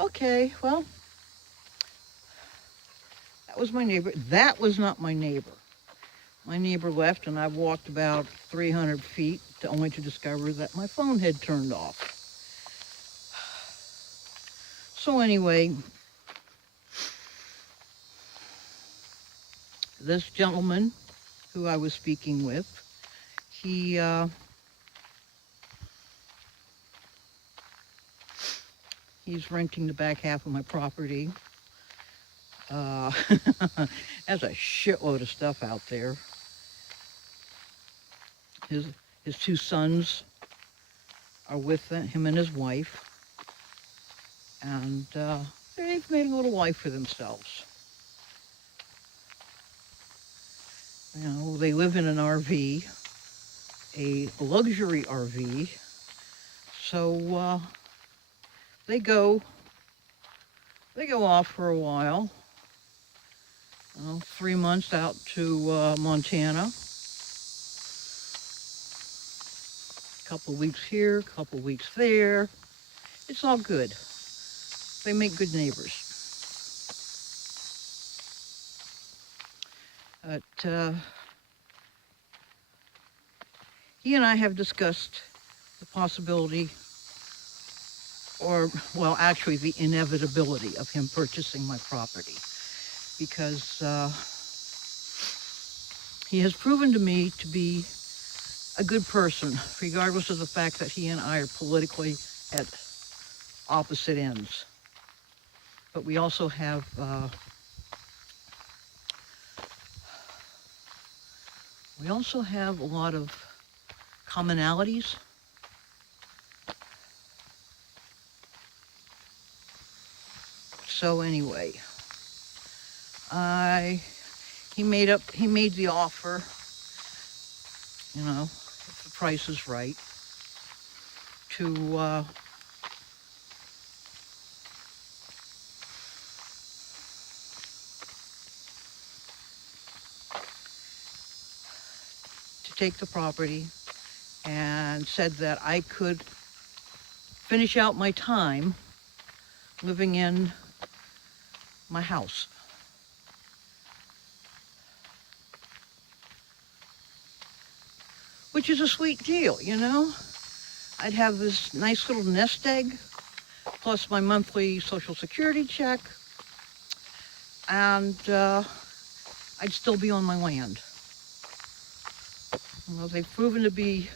Okay, well, that was my neighbor. That was not my neighbor. My neighbor left, and I walked about 300 feet only to discover that my phone had turned off. So anyway, this gentleman who I was speaking with, he's renting the back half of my property. There's a shitload of stuff out there. His his two sons are with him and his wife, and they've made a little life for themselves. You know, they live in an RV, a luxury RV. So they go off for a while. 3 months out to Montana. A couple weeks here, a couple weeks there. It's all good. They make good neighbors. But he and I have discussed the possibility, or, well, actually the inevitability of him purchasing my property. Because he has proven to me to be a good person, regardless of the fact that he and I are politically at opposite ends. But we also have a lot of commonalities. So anyway, he made the offer, you know, if the price is right, to take the property, and said that I could finish out my time living in my house. Which is a sweet deal, you know? I'd have this nice little nest egg, plus my monthly Social Security check, and I'd still be on my land. You know, they've proven to be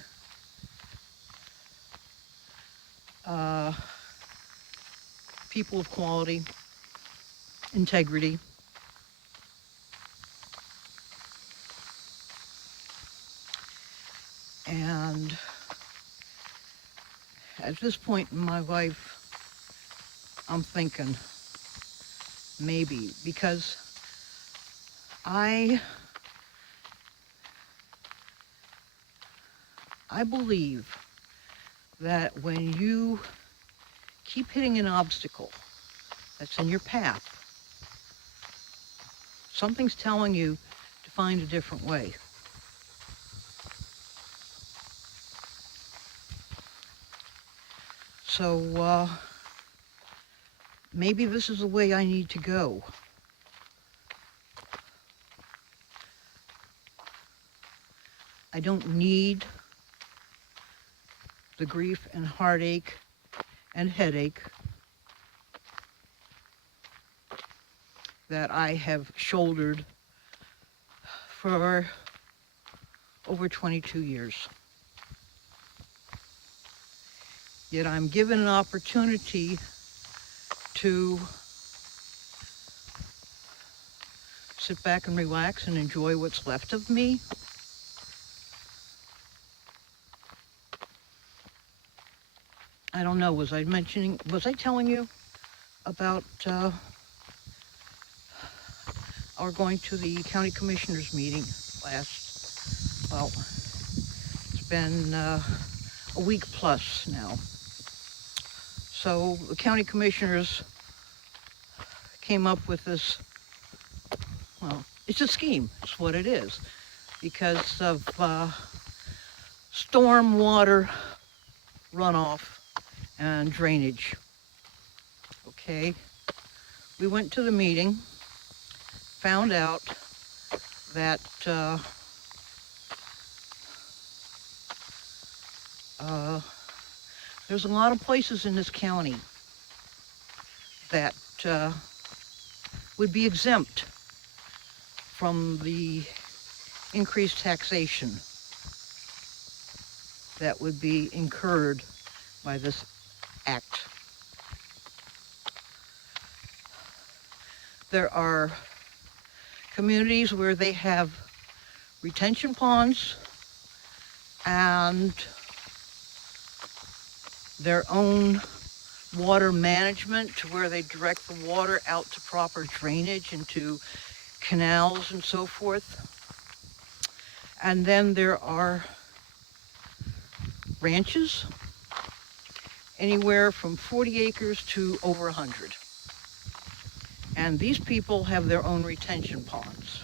people of quality, integrity. And at this point in my life, I'm thinking maybe, because I believe that when you keep hitting an obstacle that's in your path, something's telling you to find a different way. So maybe this is the way I need to go. I don't need the grief and heartache and headache that I have shouldered for over 22 years. Yet I'm given an opportunity to sit back and relax and enjoy what's left of me. I don't know, was I telling you about our going to the county commissioners meeting well, it's been a week plus now. So the county commissioners came up with this, well, it's a scheme, it's what it is, because of storm water runoff and drainage. Okay, we went to the meeting, found out that there's a lot of places in this county that would be exempt from the increased taxation that would be incurred by this act. There are communities where they have retention ponds and their own water management, to where they direct the water out to proper drainage into canals and so forth. And then there are ranches, anywhere from 40 acres to over 100. And these people have their own retention ponds,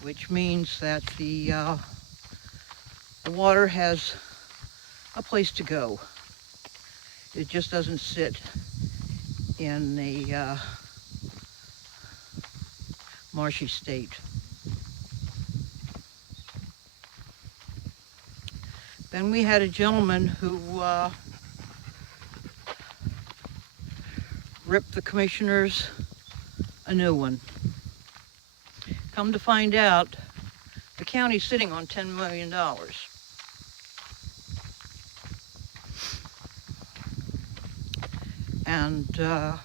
which means that the water has a place to go. It just doesn't sit in a marshy state. Then we had a gentleman who ripped the commissioners a new one. Come to find out, the county's sitting on $10 million. And a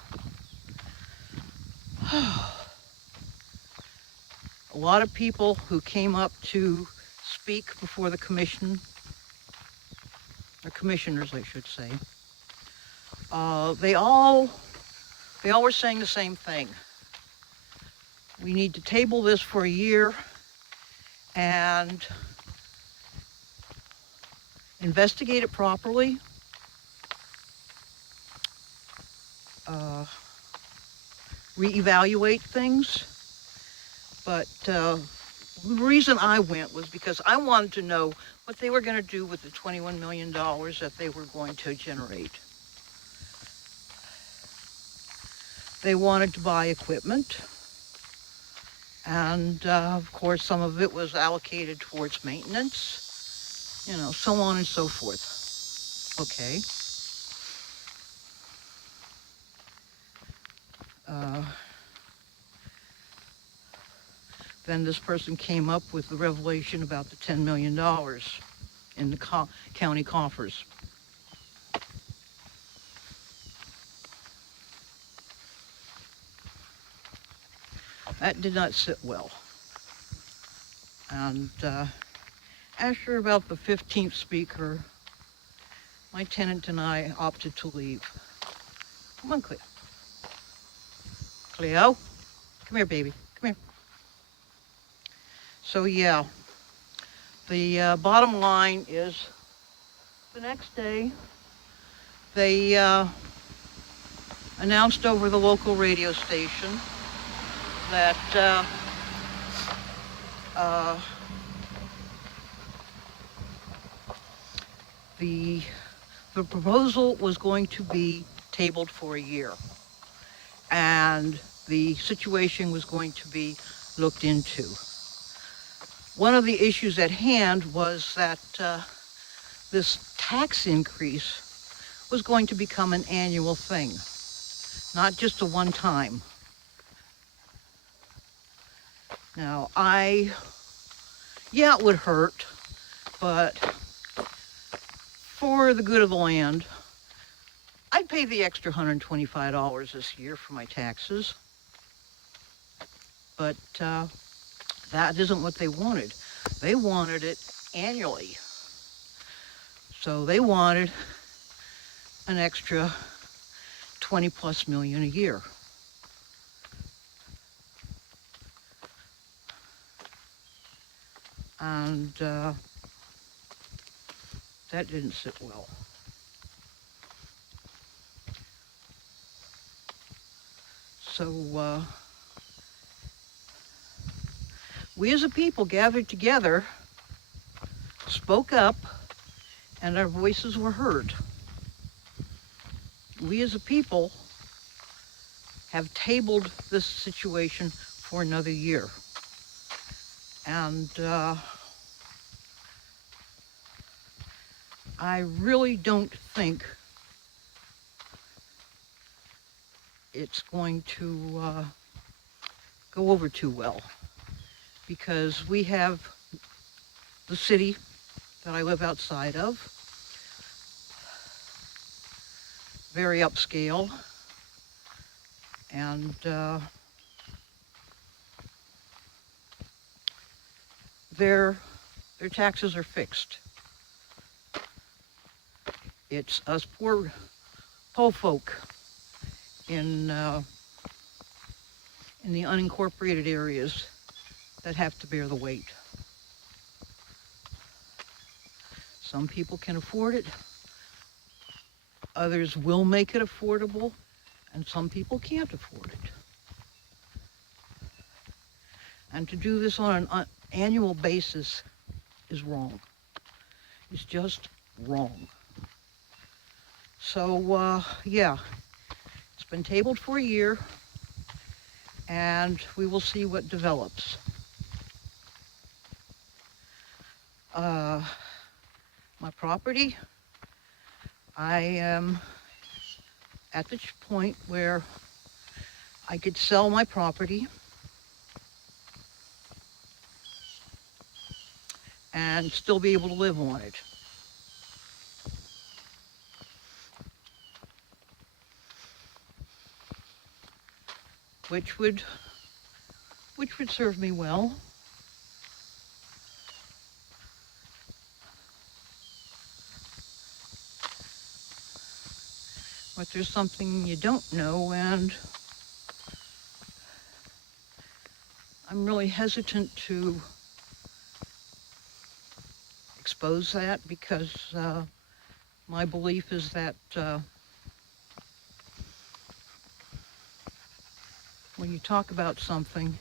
lot of people who came up to speak before the commission, or commissioners, I should say, they all were saying the same thing. We need to table this for a year and investigate it properly. Reevaluate things. But the reason I went was because I wanted to know what they were going to do with the $21 million that they were going to generate. They wanted to buy equipment, and of course some of it was allocated towards maintenance, so on and so forth. Okay. Then this person came up with the revelation about the $10 million in the county coffers. That did not sit well. And after about the 15th speaker, my tenant and I opted to leave. Come on, Cleo. Cleo, come here, baby. Come here. So yeah, the bottom line is the next day they announced over the local radio station that the proposal was going to be tabled for a year, and the situation was going to be looked into. One of the issues at hand was that this tax increase was going to become an annual thing, not just a one-time. Now, it would hurt, but for the good of the land, I'd pay the extra $125 this year for my taxes. But that isn't what they wanted. They wanted it annually. So they wanted an extra 20 plus million a year. And that didn't sit well. So we as a people gathered together, spoke up, and our voices were heard. We as a people have tabled this situation for another year. And I really don't think it's going to go over too well, because we have the city that I live outside of, very upscale, and their taxes are fixed. It's us poor folk in the unincorporated areas that have to bear the weight. Some people can afford it, others will make it affordable, and some people can't afford it. And to do this on an annual basis is wrong. It's just wrong. So, yeah, it's been tabled for a year, and we will see what develops. My property, I am at the point where I could sell my property and still be able to live on it. Which would serve me well. But there's something you don't know, and I'm really hesitant to expose that, because my belief is that when you talk about something,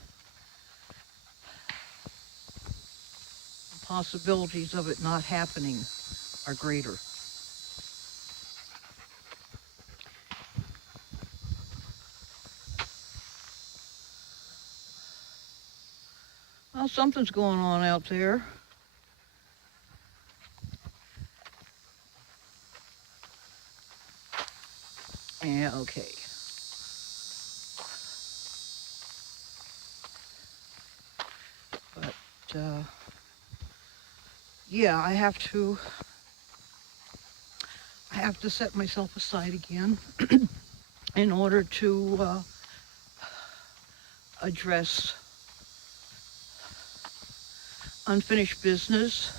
the possibilities of it not happening are greater. Well, something's going on out there. Yeah, okay. But, yeah, I have to set myself aside again in order to address unfinished business,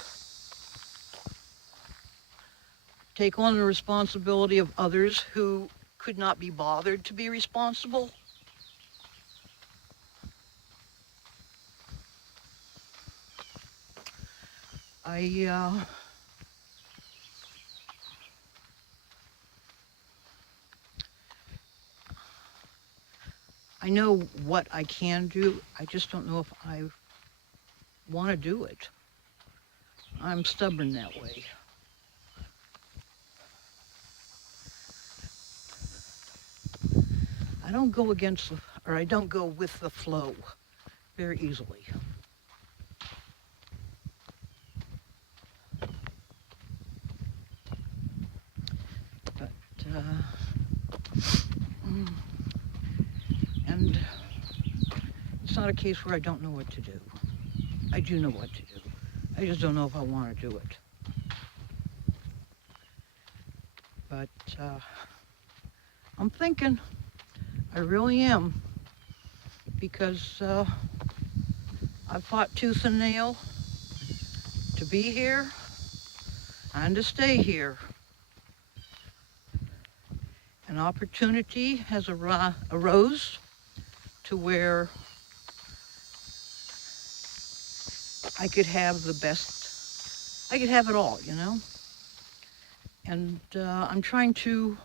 take on the responsibility of others who could not be bothered to be responsible. I know what I can do. I just don't know if I want to do it. I'm stubborn that way. I don't go I don't go with the flow very easily. But, and it's not a case where I don't know what to do. I do know what to do. I just don't know if I want to do it. But I'm thinking, I really am, because I've fought tooth and nail to be here and to stay here. An opportunity has arose to where I could have the best, I could have it all, you know? And I'm trying to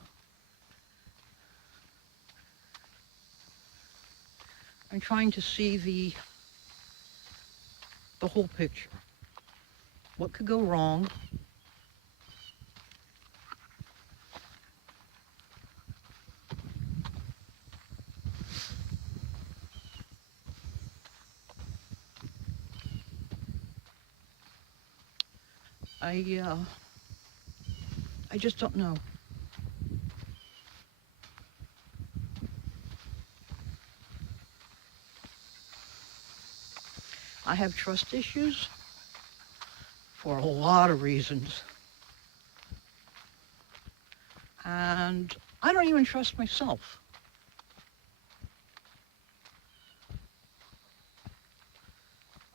see the whole picture. What could go wrong? I, uh, I just don't know. I have trust issues for a lot of reasons. And I don't even trust myself.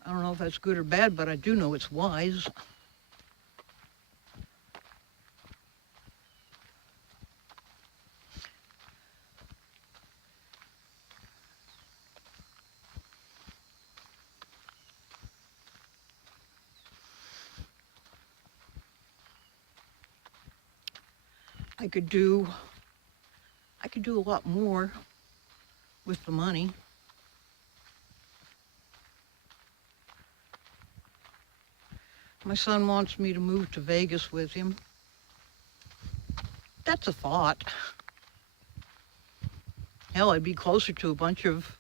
I don't know if that's good or bad, but I do know it's wise. I could do I could do a lot more with the money. My son wants me to move to Vegas with him. That's a thought. Hell, I'd be closer to a bunch of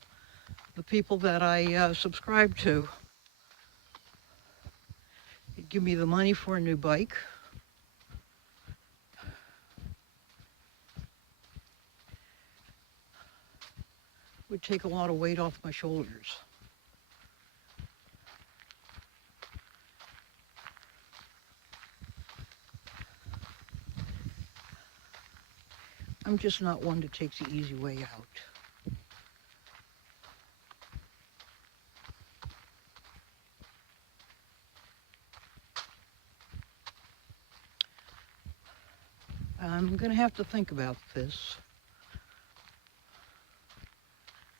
the people that I subscribe to. He'd give me the money for a new bike. Would take a lot of weight off my shoulders. I'm just not one to take the easy way out. I'm going to have to think about this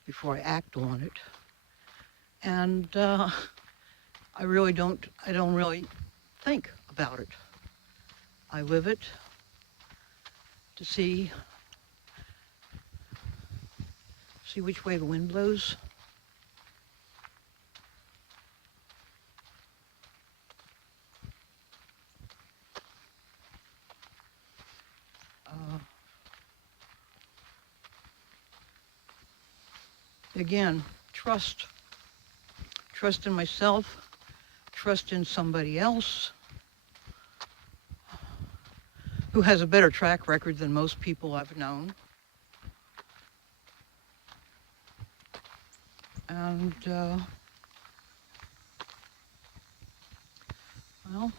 before I act on it. And I don't really think about it. I live it to see which way the wind blows. Again, trust in myself, trust in somebody else who has a better track record than most people I've known. And, well,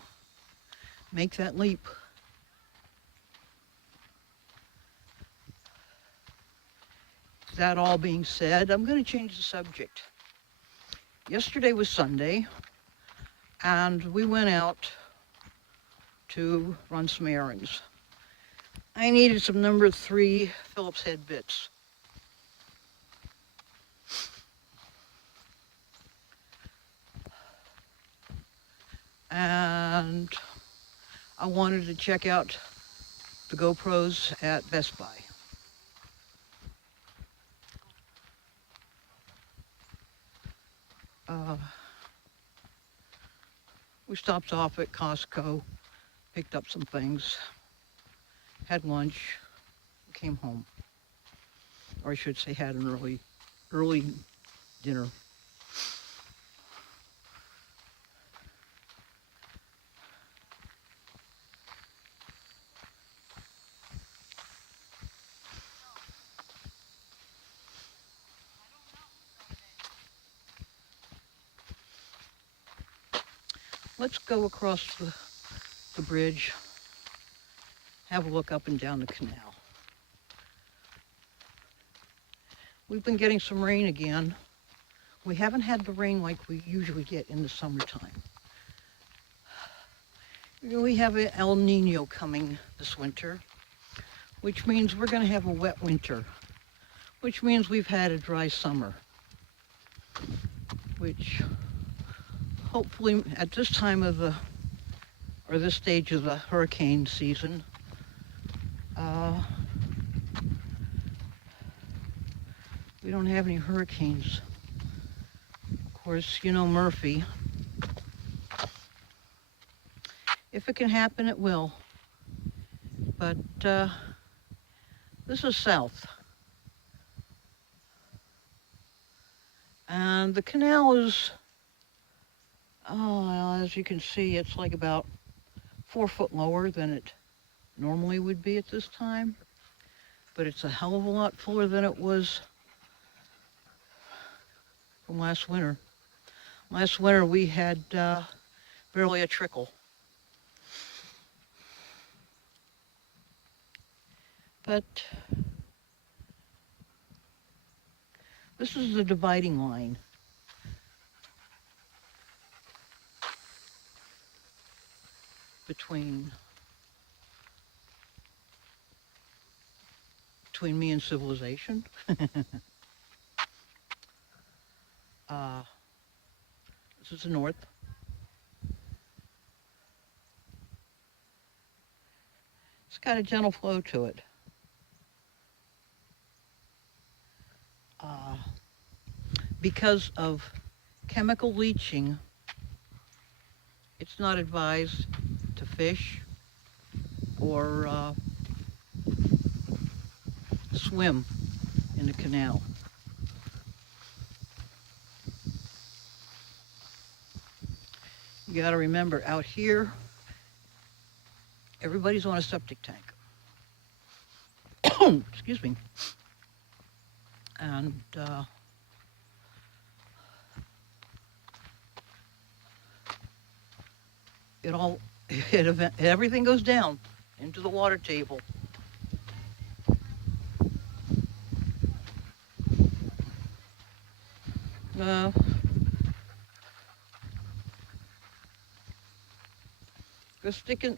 make that leap. That all being said, I'm going to change the subject. Yesterday was Sunday, and we went out to run some errands. I needed some number 3 Phillips head bits. And I wanted to check out the GoPros at Best Buy. We stopped off at Costco, picked up some things, had lunch, came home. Or I should say had an early dinner. Let's go across the bridge, have a look up and down the canal. We've been getting some rain again. We haven't had the rain like we usually get in the summertime. We have an El Nino coming this winter, which means we're going to have a wet winter, which means we've had a dry summer, which hopefully at this time of this stage of the hurricane season, we don't have any hurricanes. Of course, you know Murphy. If it can happen, it will. But this is south. And the canal is, as you can see, it's like about 4 foot lower than it normally would be at this time, but it's a hell of a lot fuller than it was from last winter. Last winter we had barely a trickle. But this is the dividing line between me and civilization. uh, this is the north. It's got a gentle flow to it. Because of chemical leaching, it's not advised to fish or swim in the canal. You got to remember, out here, everybody's on a septic tank. Excuse me. And everything goes down into the water table.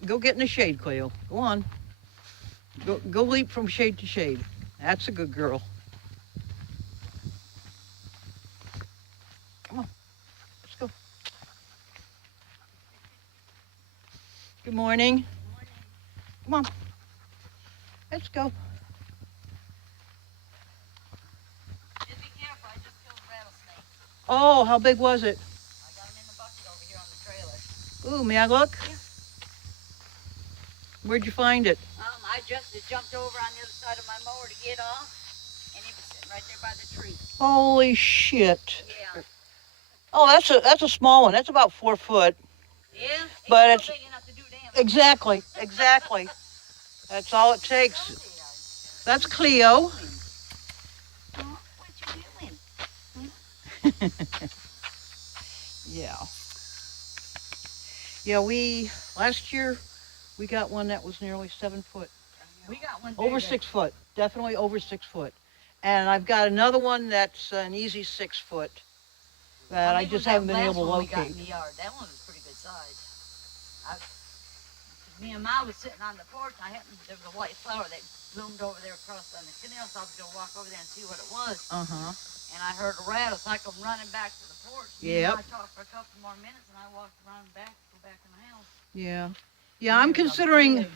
Go get in the shade, Cleo. Go on. Go leap from shade to shade. That's a good girl. Come on, let's go. Good morning. Come on, let's go. Just be careful, I just killed a rattlesnake. Oh, how big was it? I got him in the bucket over here on the trailer. Ooh, may I look? Yeah. Where'd you find it? I just jumped over on the other side of my mower to get off, and he was sitting right there by the tree. Holy shit. Yeah. Oh, that's a small one. That's about 4 foot. Yeah? But it's big enough to do damage. Exactly. That's all it takes. That's Cleo. Oh, what you doing? Yeah. Yeah, last year, we got one that was nearly 7 foot. We got one Over bigger. 6 foot. Definitely over 6 foot. And I've got another one that's an easy 6 foot that I just haven't been able to locate. We got in the yard. That one was pretty good size. Me and Ma was sitting on the porch, and there was a white flower that bloomed over there across on the canal, so I was going to walk over there and see what it was. And I heard a rattle, so I come running back to the porch. Yep. I talked for a couple more minutes, and I walked around back, go back in the house. Yeah. Yeah, I'm considering,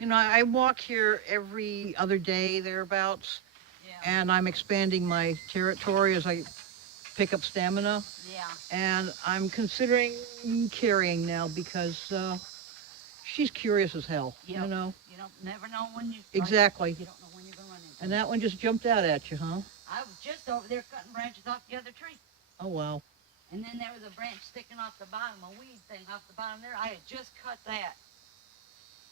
I walk here every other day, thereabouts. Yeah. And I'm expanding my territory as I pick up stamina. Yeah. And I'm considering carrying now because she's curious as hell, You don't never know when you... Exactly. You don't know when you're going to run into And that one just jumped out at you, huh? I was just over there cutting branches off the other tree. Oh, wow. And then there was a branch sticking off the bottom, a weed thing off the bottom there. I had just cut that.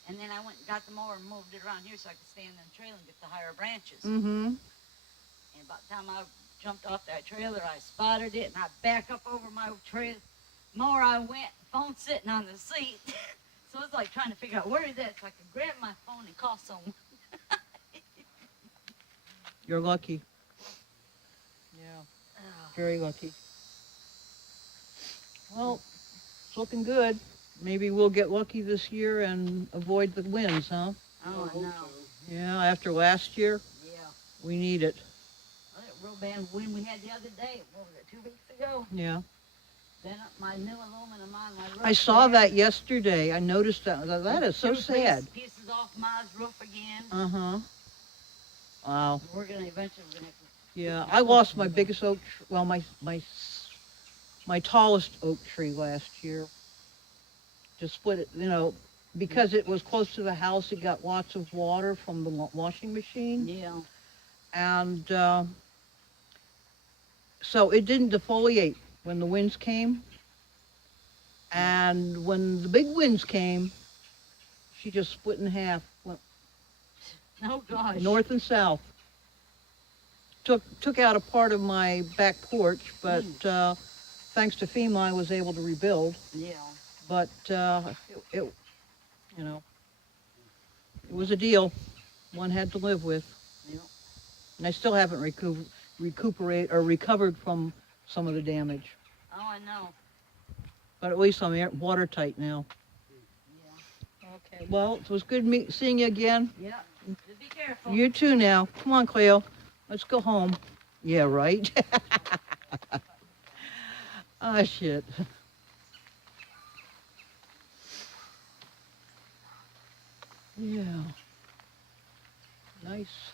And then I went and got the mower and moved it around here so I could stand in the trailer and get the higher branches. Mm-hmm. And about the time I jumped off that trailer, I spotted it, and I back up over my mower. I went, phone sitting on the seat. So it was like trying to figure out where is that so I could grab my phone and call someone. You're lucky. Yeah, very lucky. Well, it's looking good. Maybe we'll get lucky this year and avoid the winds, huh? Oh, I know. Yeah, after last year, Yeah. We need it. Well, that real bad wind we had the other day, what was it, 2 weeks ago? Yeah. Then my new aluminum on my roof. I saw that yesterday. I noticed that. That is so sad. Pieces off my roof again. Uh-huh. Wow. We're going to eventually... Yeah, I lost my biggest oak tree, well, my tallest oak tree last year. Just split it, because it was close to the house, it got lots of water from the washing machine. Yeah. And so it didn't defoliate when the winds came. And when the big winds came, She just split in half, went Oh gosh. north and south. Took out a part of my back porch, but thanks to FEMA, I was able to rebuild. Yeah. But it you know, it was a deal one had to live with. Yeah. And I still haven't recovered from some of the damage. Oh, I know. But at least I'm watertight now. Yeah. Okay. Well, it was good seeing you again. Yeah. Be careful. You too now. Come on, Cleo. Let's go home. Yeah, right? Ah, shit. Yeah. Nice.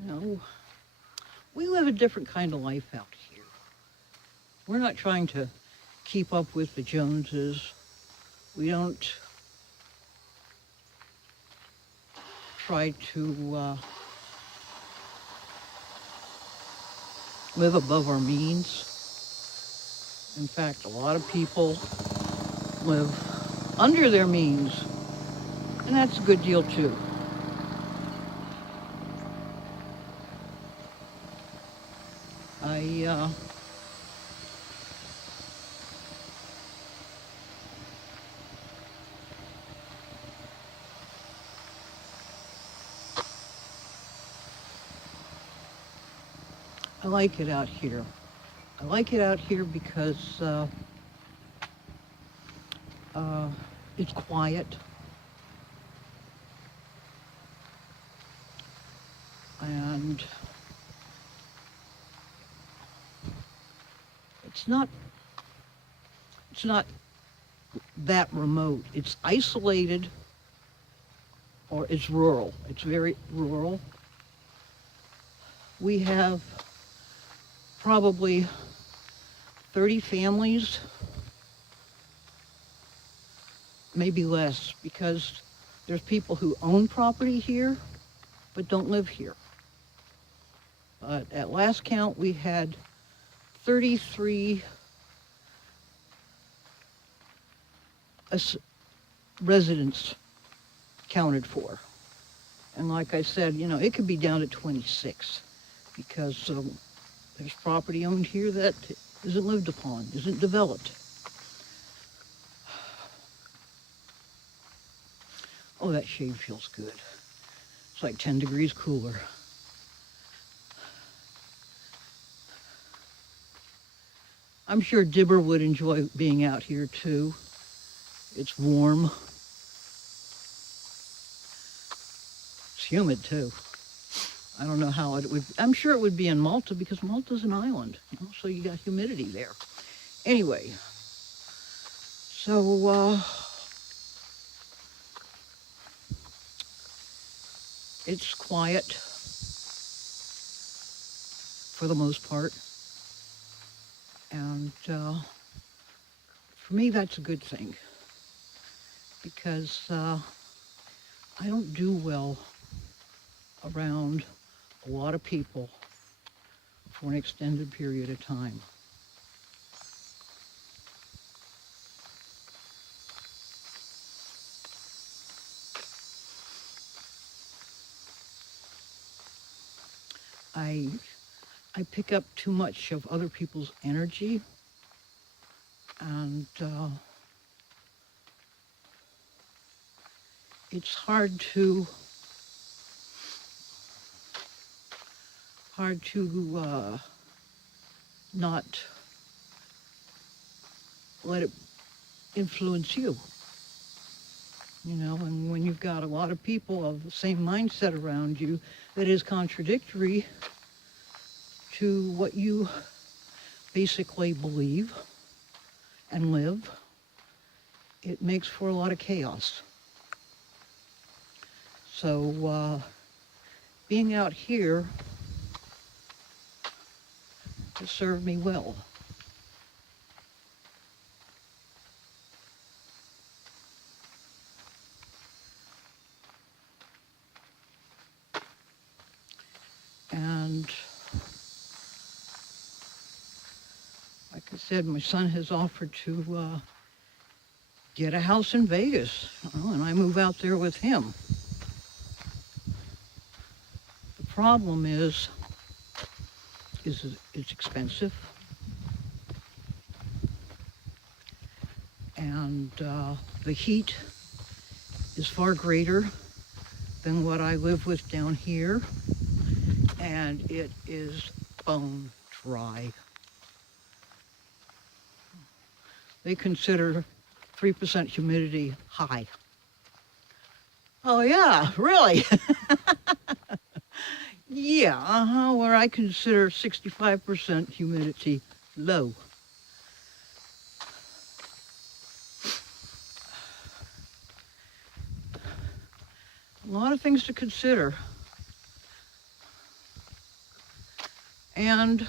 You know, we live a different kind of life out here. We're not trying to keep up with the Joneses. We don't try to live above our means. In fact, a lot of people live under their means, and that's a good deal too. I like it out here. I like it out here because it's quiet. And it's not that remote. It's isolated, or it's rural. It's very rural. We have probably 30 families, maybe less, because there's people who own property here but don't live here. But at last count, we had 33 residents counted for. And like I said, you know, it could be down to 26 because there's property owned here that isn't lived upon, isn't developed. Oh, that shade feels good. It's like 10 degrees cooler. I'm sure Dibber would enjoy being out here too. It's warm. It's humid too. I don't know how it would, I'm sure it would be in Malta because Malta's an island, you know, so you got humidity there. Anyway, so it's quiet for the most part. And for me, that's a good thing because I don't do well around a lot of people for an extended period of time. I pick up too much of other people's energy, and it's hard to not let it influence you. You know, and when you've got a lot of people of the same mindset around you that is contradictory to what you basically believe and live, it makes for a lot of chaos. So being out here has served me well. And like I said, my son has offered to get a house in Vegas, and I move out there with him. The problem is it's expensive, and the heat is far greater than what I live with down here, and it is bone dry. They consider 3% humidity high. Oh yeah, really? Yeah, where I consider 65% humidity low. A lot of things to consider. And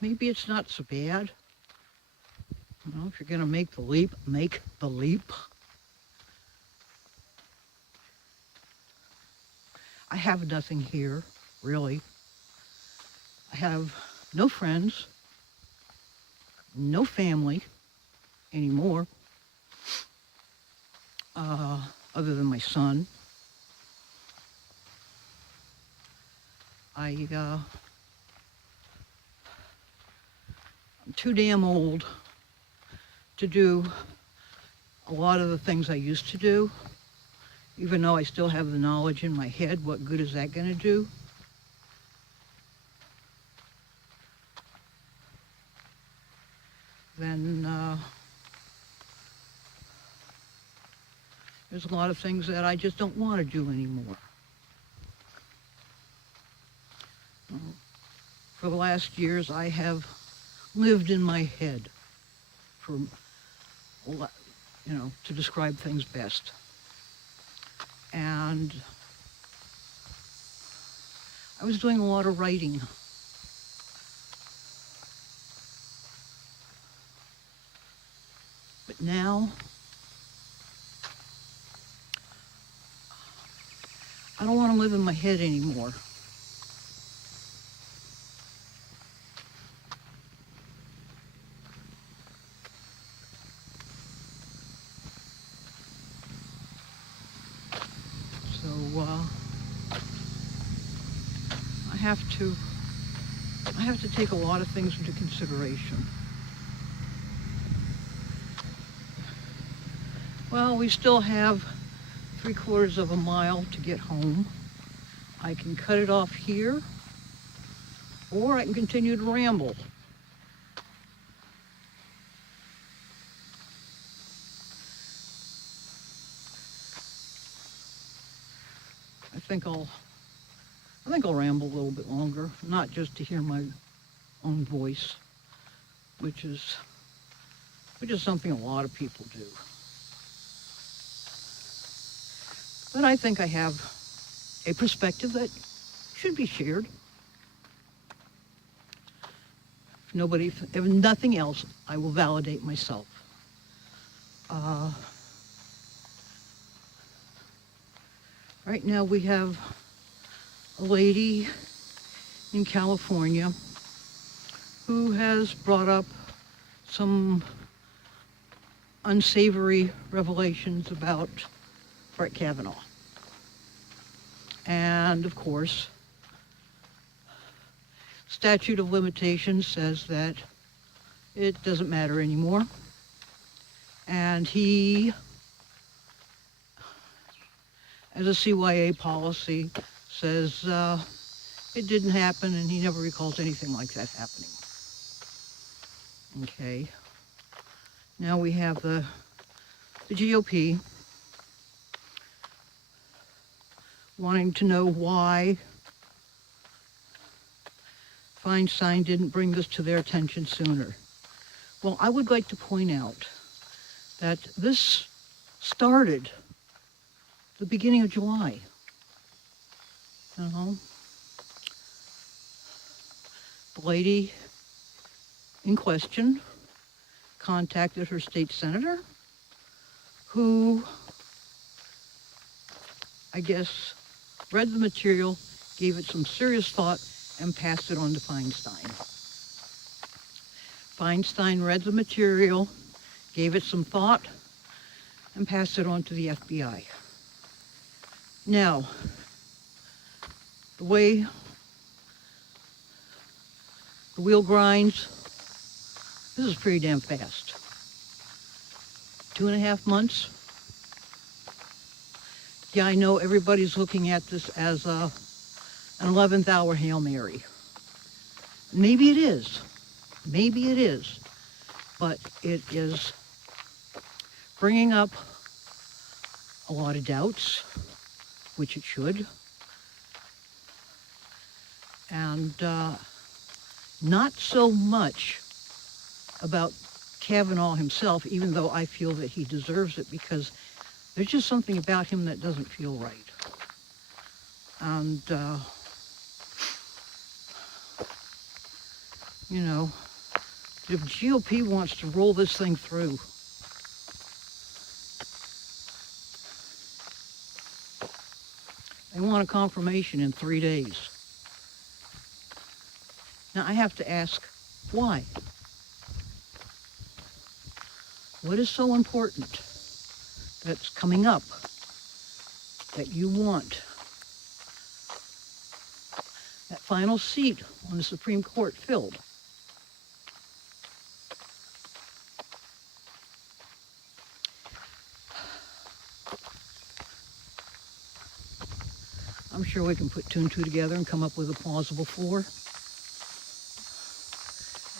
maybe it's not so bad. If you're gonna make the leap, make the leap. I have nothing here, really. I have no friends, no family anymore, other than my son. I'm too damn old to do a lot of the things I used to do. Even though I still have the knowledge in my head, what good is that gonna do? Then there's a lot of things that I just don't want to do anymore. For the last years, I have lived in my head to describe things best. And I was doing a lot of writing. But now, I don't want to live in my head anymore. So I have to take a lot of things into consideration. Well, we still have 3/4 of a mile to get home. I can cut it off here, or I can continue to ramble. I think I'll ramble a little bit longer, not just to hear my own voice, which is something a lot of people do. But I think I have a perspective that should be shared. If nothing else, I will validate myself. Right now we have a lady in California who has brought up some unsavory revelations about Brett Kavanaugh. And of course, statute of limitations says that it doesn't matter anymore. And he, as a CYA policy, says it didn't happen and he never recalls anything like that happening. Okay. Now we have the GOP wanting to know why Feinstein didn't bring this to their attention sooner. Well, I would like to point out that this started the beginning of July. The lady in question contacted her state senator, who, I guess, read the material, gave it some serious thought, and passed it on to Feinstein. Feinstein read the material, gave it some thought, and passed it on to the FBI. Now, the way the wheel grinds, this is pretty damn fast. 2.5 months. Yeah, I know everybody's looking at this as an 11th hour Hail Mary. Maybe it is. Maybe it is. But it is bringing up a lot of doubts, which it should. And not so much about Kavanaugh himself, even though I feel that he deserves it, because there's just something about him that doesn't feel right. And, you know, if GOP wants to roll this thing through, they want a confirmation in 3 days. Now, I have to ask, why? What is so important that's coming up that you want that final seat on the Supreme Court filled? I'm sure we can put 2 and 2 together and come up with a plausible 4.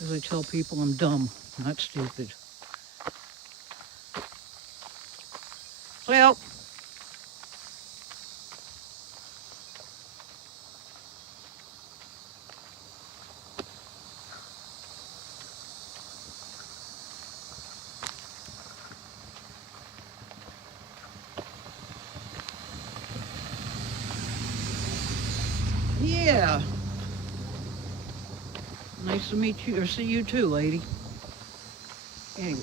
As I tell people, I'm dumb, not stupid. Well, yeah. Nice to meet you, or see you too, lady. Anyway.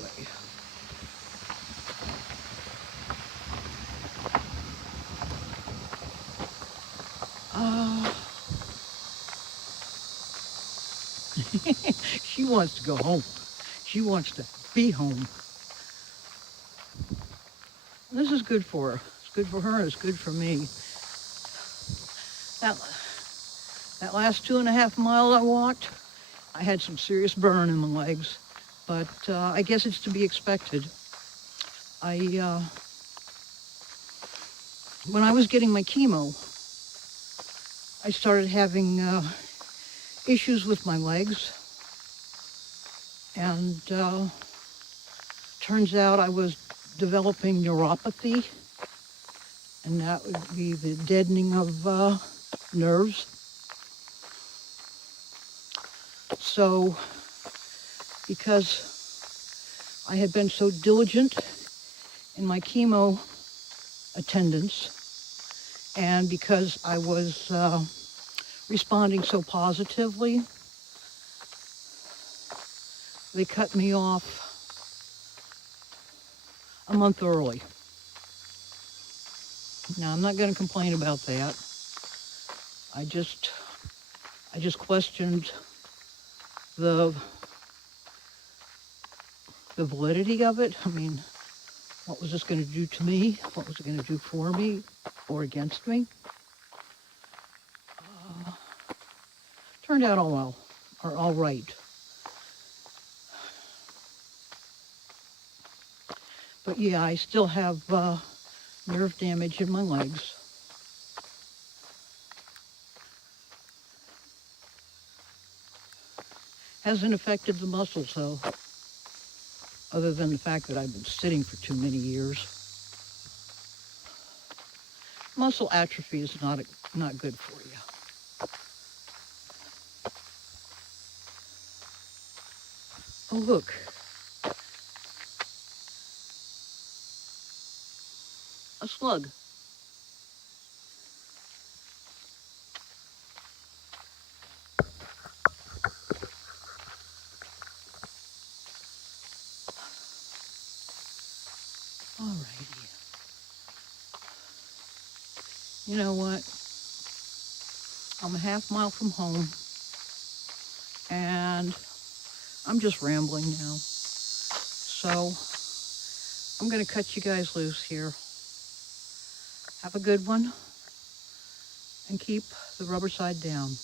Uh, she wants to go home. She wants to be home. This is good for her. It's good for her and it's good for me. That last 2.5 miles I walked, I had some serious burn in my legs, but I guess it's to be expected. When I was getting my chemo, I started having issues with my legs, and turns out I was developing neuropathy, and that would be the deadening of nerves. So, because I had been so diligent in my chemo attendance, and because I was responding so positively, they cut me off a month early. Now, I'm not going to complain about that. I just questioned the validity of it. I mean, what was this going to do to me? What was it going to do for me or against me? Turned out all well, or all right. But yeah, I still have nerve damage in my legs. Hasn't affected the muscles though, other than the fact that I've been sitting for too many years. Muscle atrophy is not good for you. Oh look, a slug. Alrighty. You know what? I'm a half mile from home, and I'm just rambling now. So I'm going to cut you guys loose here. Have a good one and keep the rubber side down.